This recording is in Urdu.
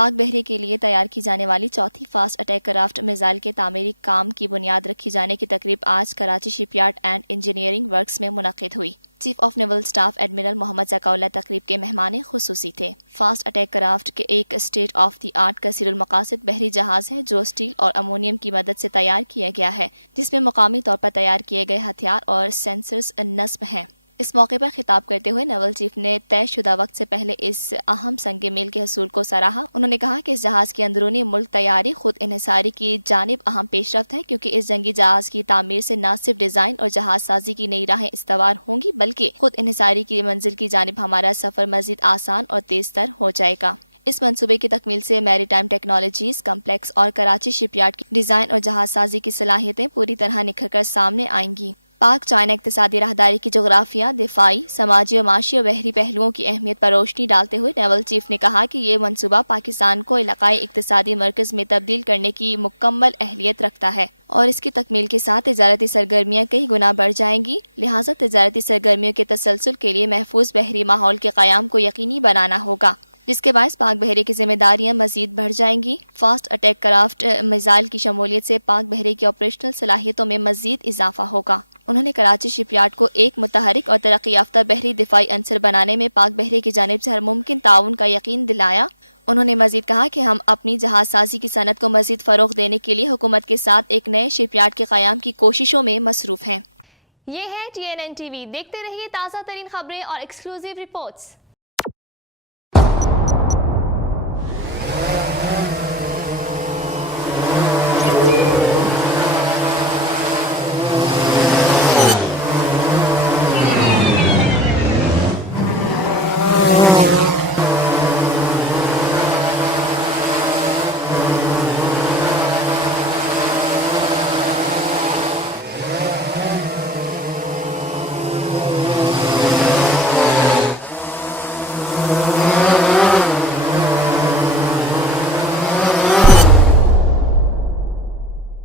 پاک بحری کے لیے تیار کی جانے والی چوتھی فاسٹ اٹیک کرافٹ میزائل کے تعمیری کام کی بنیاد رکھی جانے کی تقریب آج Karachi ship yard and engineering works میں منعقد ہوئی۔ Chief of naval staff admiral Muhammad Zaka Ullah تقریب کے مہمان خصوصی تھے۔ فاسٹ اٹیک کرافٹ کے ایک اسٹیٹ آف دی آرٹ کثیر المقاصد بحری جہاز ہے جو اسٹیل اور امونیم کی مدد سے تیار کیا گیا ہے، جس میں مقامی طور پر تیار کیے گئے ہتھیار اور سینسرز نصب ہیں۔ اس موقع پر خطاب کرتے ہوئے نیول چیف نے طے شدہ وقت سے پہلے اس اہم سنگ میل کے حصول کو سراہا۔ انہوں نے کہا کہ اس جہاز کی اندرونی ملک تیاری خود انحصاری کی جانب اہم پیش رفت ہے، کیونکہ اس جنگی جہاز کی تعمیر سے نہ صرف ڈیزائن اور جہاز سازی کی نئی راہیں استوار ہوں گی بلکہ خود انحصاری کی منزل کی جانب ہمارا سفر مزید آسان اور تیز تر ہو جائے گا۔ اس منصوبے کی تکمیل سے میری ٹائم ٹیکنالوجیز کمپلیکس اور کراچی شپ یارڈ کی ڈیزائن اور جہاز سازی کی صلاحیتیں پوری طرح نکھر کر سامنے آئیں گی۔ پاک چائنا اقتصادی راہداری کی جغرافیہ، دفاعی، سماجی اور معاشی اور بحری پہلوؤں کی اہمیت پر روشنی ڈالتے ہوئے نیول چیف نے کہا کہ یہ منصوبہ پاکستان کو علاقائی اقتصادی مرکز میں تبدیل کرنے کی مکمل اہلیت رکھتا ہے اور اس کی تکمیل کے ساتھ تجارتی سرگرمیاں کئی گنا بڑھ جائیں گی، لہٰذا تجارتی سرگرمیوں کے تسلسل کے لیے محفوظ بحری ماحول کے قیام کو یقینی بنانا ہوگا، جس کے باعث پاک بحری کی ذمہ داریاں مزید بڑھ جائیں گی۔ فاسٹ اٹیک کرافٹ میزائل کی شمولیت سے پاک بحری کی آپریشنل صلاحیتوں میں مزید اضافہ ہوگا۔ انہوں نے کراچی شپ یارڈ کو ایک متحرک اور ترقی یافتہ بحری دفاعی عنصر بنانے میں پاک بحری کی جانب سے ہر ممکن تعاون کا یقین دلایا۔ انہوں نے مزید کہا کہ ہم اپنی جہاز سازی کی صنعت کو مزید فروغ دینے کے لیے حکومت کے ساتھ ایک نئے شپ یارڈ کے قیام کی کوششوں میں مصروف ہیں۔ یہ ہے TNN TV، دیکھتے رہیے تازہ ترین خبریں اور ایکسکلوزیو رپورٹس۔